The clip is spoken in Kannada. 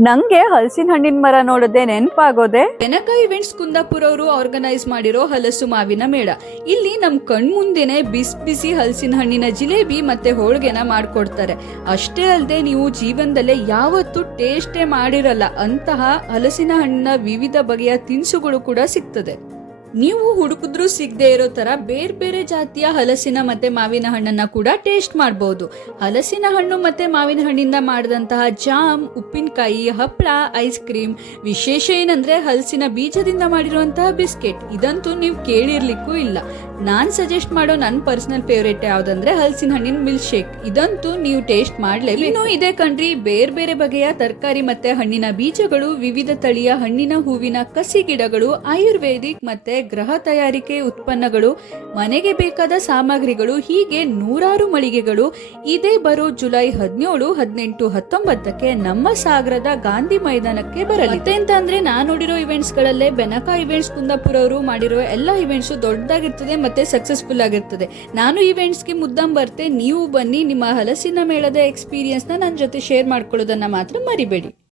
ನಂಗೆ ಹಲಸಿನ ಹಣ್ಣಿನ ಮರ ನೋಡೋದೆ ನೆನಪಾಗೋದೆ ಬೆನಕ ಇವೆಂಟ್ಸ್ ಕುಂದಾಪುರ ಅವರು ಆರ್ಗನೈಸ್ ಮಾಡಿರೋ ಹಲಸು ಮಾವಿನ ಮೇಳ. ಇಲ್ಲಿ ನಮ್ ಕಣ್ಮುಂದೆನೆ ಬಿಸಿ ಬಿಸಿ ಹಲಸಿನ ಹಣ್ಣಿನ ಜಿಲೇಬಿ ಮತ್ತೆ ಹೋಳಿಗೆನ ಮಾಡ್ಕೊಡ್ತಾರೆ. ಅಷ್ಟೇ ಅಲ್ಲದೆ ನೀವು ಜೀವನದಲ್ಲೇ ಯಾವತ್ತೂ ಟೇಸ್ಟೇ ಮಾಡಿರಲ್ಲ ಅಂತಹ ಹಲಸಿನ ಹಣ್ಣಿನ ವಿವಿಧ ಬಗೆಯ ತಿನಿಸುಗಳು ಕೂಡ ಸಿಗ್ತದೆ. ನೀವು ಹುಡುಕಿದ್ರೂ ಸಿಗದೆ ಇರೋ ತರ ಬೇರೆ ಬೇರೆ ಜಾತಿಯ ಹಲಸಿನ ಮತ್ತೆ ಮಾವಿನ ಹಣ್ಣನ್ನ ಕೂಡ ಟೇಸ್ಟ್ ಮಾಡಬಹುದು. ಹಲಸಿನ ಹಣ್ಣು ಮತ್ತೆ ಮಾವಿನ ಹಣ್ಣಿಂದ ಮಾಡಿದಂತಹ ಜಾಮ್, ಉಪ್ಪಿನಕಾಯಿ, ಹಪ್ಪಳ, ಐಸ್ ಕ್ರೀಮ್. ವಿಶೇಷ ಏನಂದ್ರೆ ಹಲಸಿನ ಬೀಜದಿಂದ ಮಾಡಿರುವಂತಹ ಬಿಸ್ಕೆಟ್. ಇದಂತೂ ನೀವು ಕೇಳಿರ್ಲಿಕ್ಕೂ ಇಲ್ಲ. ನಾನ್ ಸಜೆಸ್ಟ್ ಮಾಡೋ ನನ್ನ ಪರ್ಸನಲ್ ಫೇವ್ರೇಟ್ ಯಾವ್ದಂದ್ರೆ ಹಲಸಿನ ಹಣ್ಣಿನ ಮಿಲ್ಕ್ ಶೇಕ್. ಇದಂತೂ ನೀವು ಟೇಸ್ಟ್ ಮಾಡ್ಲೇಬೇಕು. ಇನ್ನು ಇದೆ ಕಣ್ರಿ ಬೇರೆ ಬೇರೆ ಬಗೆಯ ತರಕಾರಿ ಮತ್ತೆ ಹಣ್ಣಿನ ಬೀಜಗಳು, ವಿವಿಧ ತಳಿಯ ಹಣ್ಣಿನ ಹೂವಿನ ಕಸಿ ಗಿಡಗಳು, ಆಯುರ್ವೇದಿಕ್ ಮತ್ತೆ ಗೃಹ ತಯಾರಿಕೆ ಉತ್ಪನ್ನಗಳು, ಮನೆಗೆ ಬೇಕಾದ ಸಾಮಗ್ರಿಗಳು, ಹೀಗೆ ನೂರಾರು ಮಳಿಗೆಗಳು ಇದೇ ಬರೋ ಜುಲೈ 17, 18, 19ಕ್ಕೆ ನಮ್ಮ ಸಾಗರದ ಗಾಂಧಿ ಮೈದಾನಕ್ಕೆ ಬರಲಿದೆ. ಅಂತ ಅಂದ್ರೆ ನಾನು ನೋಡಿರೋ ಇವೆಂಟ್ಸ್ ಗಳಲ್ಲೇ ಬೆನಕ ಇವೆಂಟ್ಸ್ ಕುಂದಾಪುರ ಅವರು ಮಾಡಿರೋ ಎಲ್ಲಾ ಇವೆಂಟ್ಸ್ ದೊಡ್ಡದಾಗಿರ್ತದೆ ಮತ್ತೆ ಸಕ್ಸಸ್ಫುಲ್ ಆಗಿರ್ತದೆ. ನಾನು ಇವೆಂಟ್ಸ್ಗೆ ಮುದ್ದಂ ಬರ್ತೆ, ನೀವು ಬನ್ನಿ. ನಿಮ್ಮ ಹಲಸಿನ ಮೇಳದ ಎಕ್ಸ್ಪೀರಿಯನ್ಸ್ ನ ನನ್ನ ಜೊತೆ ಶೇರ್ ಮಾಡ್ಕೊಳ್ಳೋದನ್ನ ಮಾತ್ರ ಮರಿಬೇಡಿ.